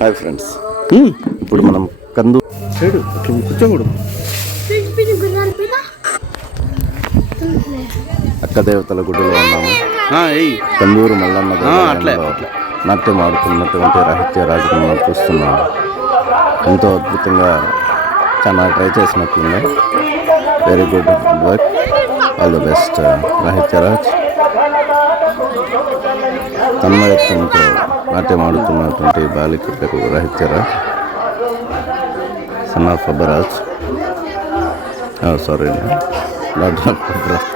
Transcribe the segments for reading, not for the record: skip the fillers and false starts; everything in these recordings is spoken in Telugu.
హాయ్ ఫ్రెండ్స్, ఇప్పుడు మనం కూర్చోకూడదు అక్క దేవతల గుడిలో ఉన్నాము. కందూరు మల్లన్న దేవాలయంలో నాట్యం ఆడుతున్నటువంటి రహిత్య రాజును మనం చూస్తున్నాము. ఎంతో అద్భుతంగా చాలా ట్రై చేసినట్లుంది. Very good work, all the best Rahityaraj. తన్మయత్వంతో నాట్యం ఆడుతున్నటువంటి బాలిక పేరు Rahityaraj, son of Abbaraj. Sorry, lord of Abbaraj.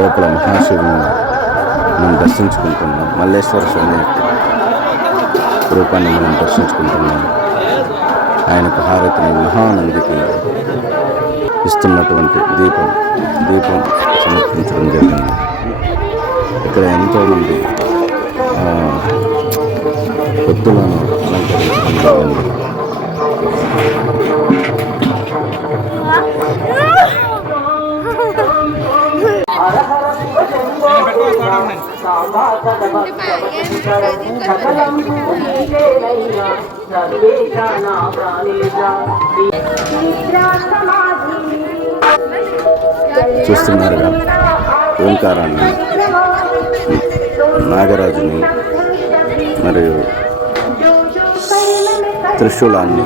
లోపల మహాశివుని మనం దర్శించుకుంటున్నాం. మల్లేశ్వర స్వామి రూపాన్ని మనం దర్శించుకుంటున్నాం. ఆయనకు హారతిని మహానందికి ఇస్తున్నటువంటి దీపం సమర్పించడం జరిగింది. ఇక్కడ ఎంతోమంది భక్తులను అలంకరించడం జరిగింది. చూస్తున్నారుగా ఓంకారాన్ని, నాగరాజుని మరియు త్రిశూలాన్ని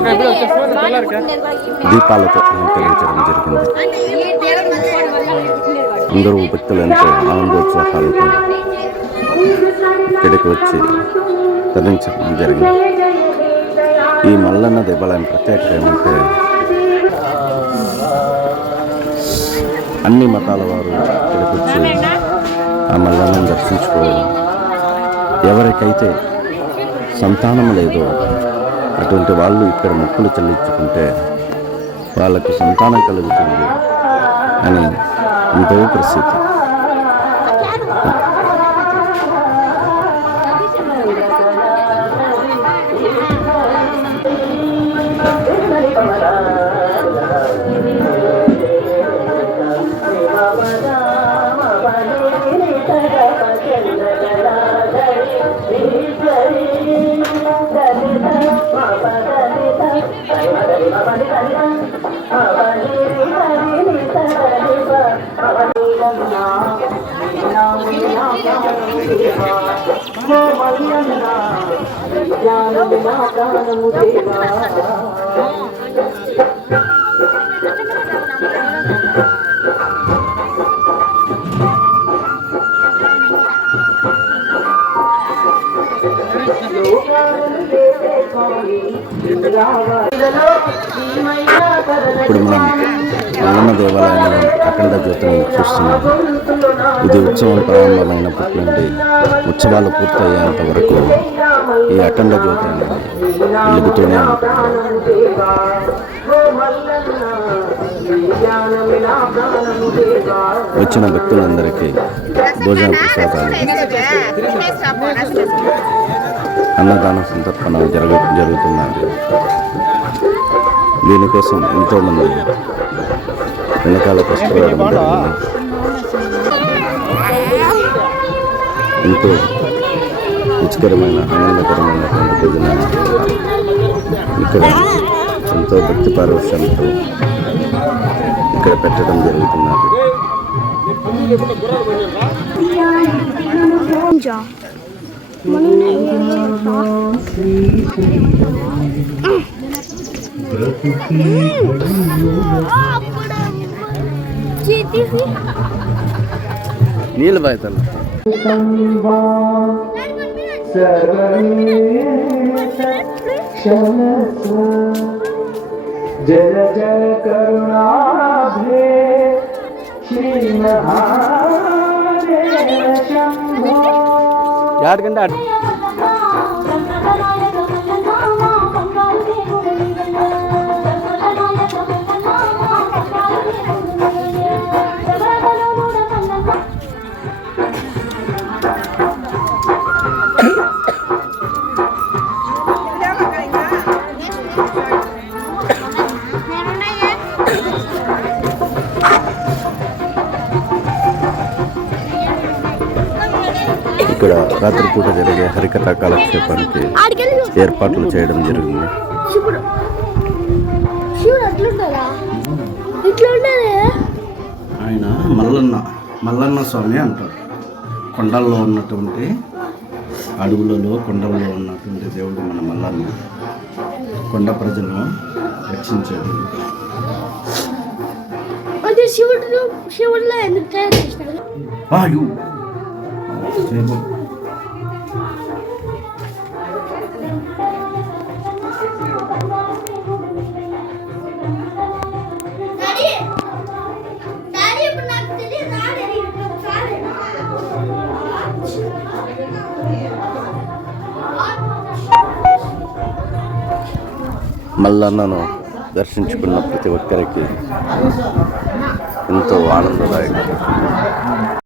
దీపాలతో అలంకరించడం జరిగింది. అందరూ భక్తులు ఎంతో ఆనందోత్సాహాలతో ఇక్కడికి వచ్చి ధరించడం జరిగింది. ఈ మల్లన్న దేవాలయం ప్రత్యేకత ఏమంటే అన్ని మతాల వారు ఇక్కడికి వచ్చి ఆ మల్లన్నను దర్శించుకోవడం. ఎవరికైతే సంతానం లేదో అటువంటి వాళ్ళు ఇక్కడ మొక్కులు చెల్లించుకుంటే వాళ్ళకు సంతానం కలుగుతుంది అని ఎంతో ప్రసిద్ధి. ఇప్పుడు మనం మల్లన్న దేవాలయంలో అఖండ జ్యోతిని చూస్తున్నాం. ఇది ఉత్సవం ప్రారంభమైనప్పటి నుండి ఉత్సవాలు పూర్తయ్యేంత వరకు ఈ అఖండ జ్యోతి అనేది వెలుగుతూనే ఉంటుంది. వచ్చిన భక్తులందరికీ భోజన ప్రసాదాలు, అన్నదాన సంతర్పణ జరుగుతున్నది. దీనికోసం ఎంతోమంది వెనకాల కష్టపడడం జరిగింది. ఎంతో రుచికరమైన ఆనందకరమైనటువంటి భోజనాన్ని ఇక్కడ ఎంతో భక్తి పారవశ్యంతో ఇక్కడ పెట్టడం జరుగుతున్నది. నీళ్ళు బాయ్తాను జయ జయ కరుణాభే శ్రీ మహాదేవ శంభో. యాడికంటే ఇక్కడ రాత్రిపూట జరిగే హరికథ కాలక్షేపానికి ఏర్పాట్లు చేయడం జరిగింది. ఆయన మల్లన్న స్వామి అంటారు. కొండల్లో ఉన్నటువంటి అడవులలో కొండల్లో ఉన్నటువంటి దేవుడు మన మల్లన్న. కొండ ప్రజలను రక్షించేది. శివుడిలో ఎందుకు తయారు చేసినాడు? మల్లన్నను దర్శించుకున్న ప్రతి ఒక్కరికి ఎంతో ఆనందదాయకం.